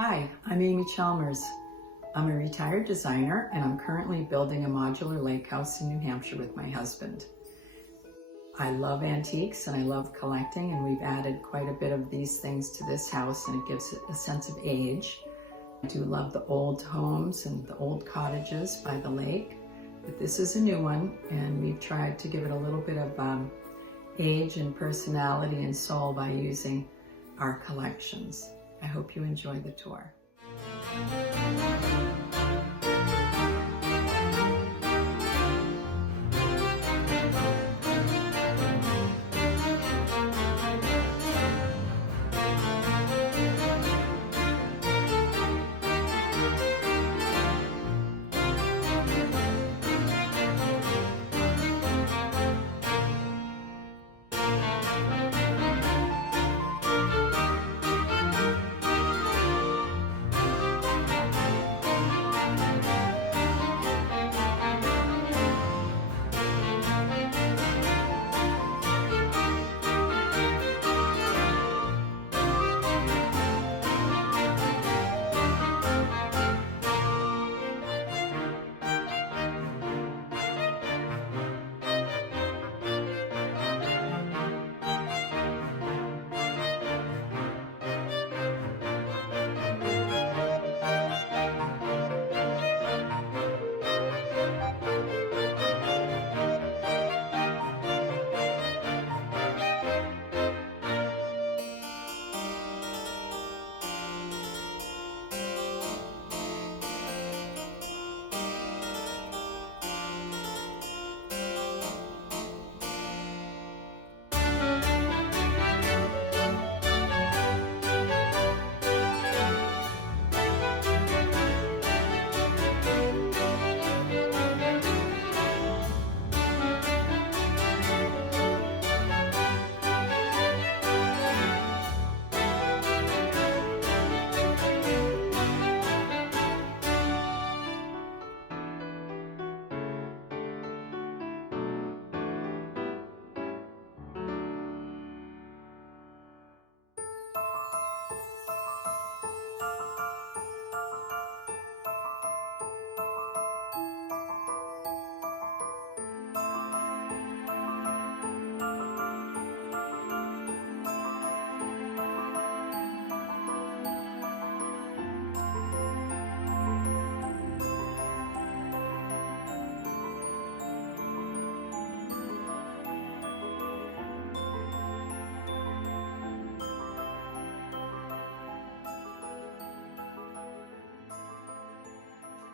Hi, I'm Amy Chalmers. I'm a retired designer and I'm currently building a modular lake house in New Hampshire with my husband. I love antiques and I love collecting, and we've added quite a bit of these things to this house, and it gives it a sense of age. I do love the old homes and the old cottages by the lake, but this is a new one and we've tried to give it a little bit of age and personality and soul by using our collections. I hope you enjoy the tour.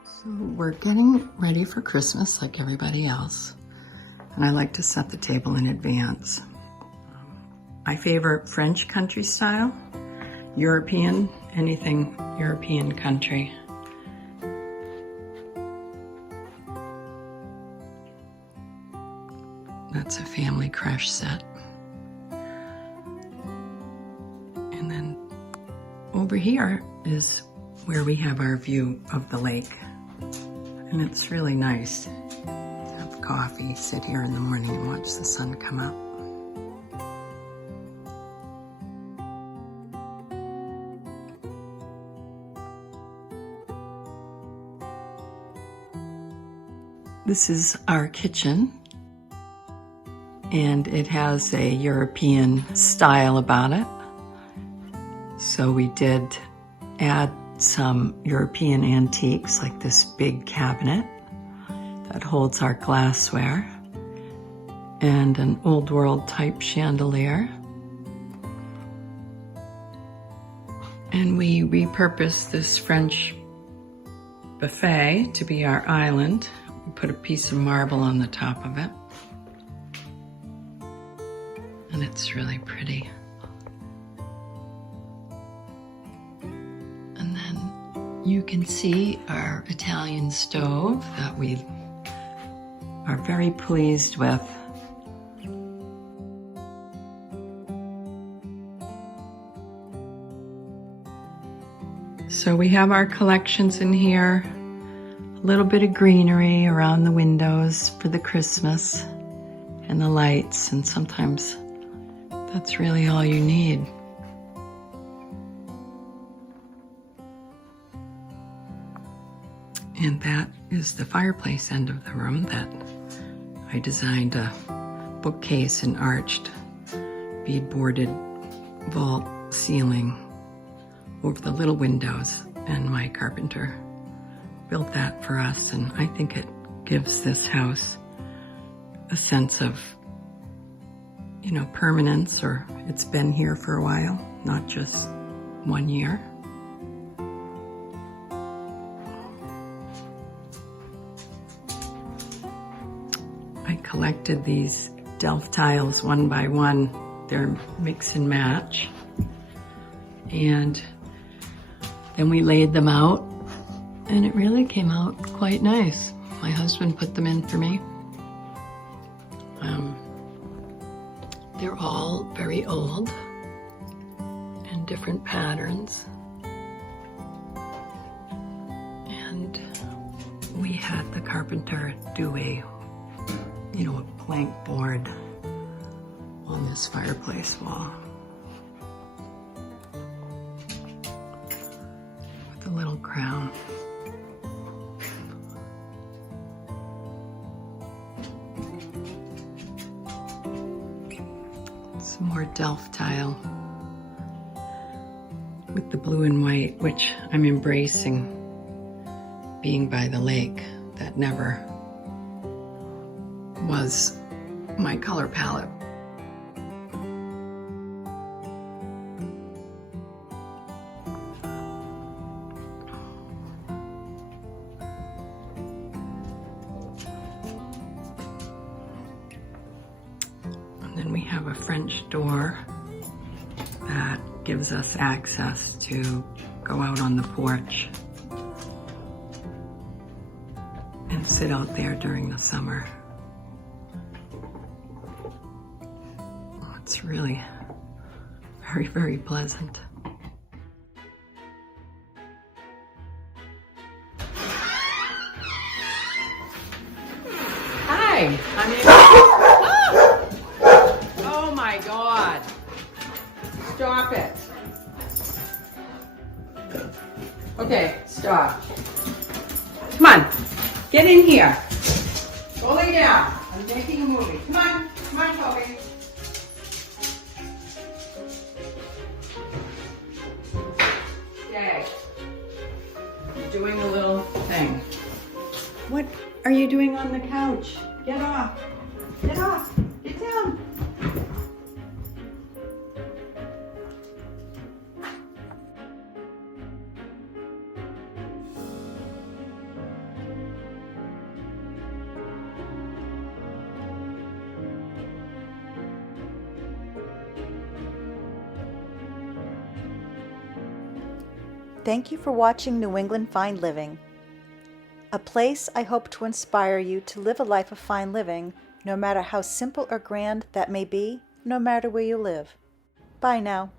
So we're getting ready for Christmas like everybody else, and I like to set the table in advance. I favor French country style, European, anything European country. That's a family crush set. And then over here is where we have our view of the lake. And it's really nice to have coffee, sit here in the morning and watch the sun come up. This is our kitchen, and it has a European style about it. So we did add some European antiques, like this big cabinet that holds our glassware, and an old world type chandelier. And we repurposed this French buffet to be our island. We put a piece of marble on the top of it, and it's really pretty. And then you can see our Italian stove that we are very pleased with. So we have our collections in here, a little bit of greenery around the windows for the Christmas and the lights, and sometimes that's really all you need. And that is the fireplace end of the room that I designed a bookcase and arched bead-boarded vault ceiling over the little windows, and my carpenter built that for us, and I think it gives this house a sense of, you know, permanence, or it's been here for a while, not just 1 year. I collected these Delft tiles one by one. They're mix and match. And then we laid them out, and it really came out quite nice. My husband put them in for me. They're all very old and different patterns. And we had the carpenter do a plank board on this fireplace wall with a little crown. Some more Delft tile with the blue and white, which I'm embracing, being by the lake. That never was my color palette. And then we have a French door that gives us access to go out on the porch and sit out there during the summer. It's really very, very pleasant. Hi, oh my God. Stop it. Okay, stop. Come on, get in here. Go lay down. I'm making a movie. Come on, Toby. Okay. You're doing a little thing. What are you doing on the couch? Get off. Get off. Get down. Thank you for watching New England Fine Living, a place I hope to inspire you to live a life of fine living, no matter how simple or grand that may be, no matter where you live. Bye now.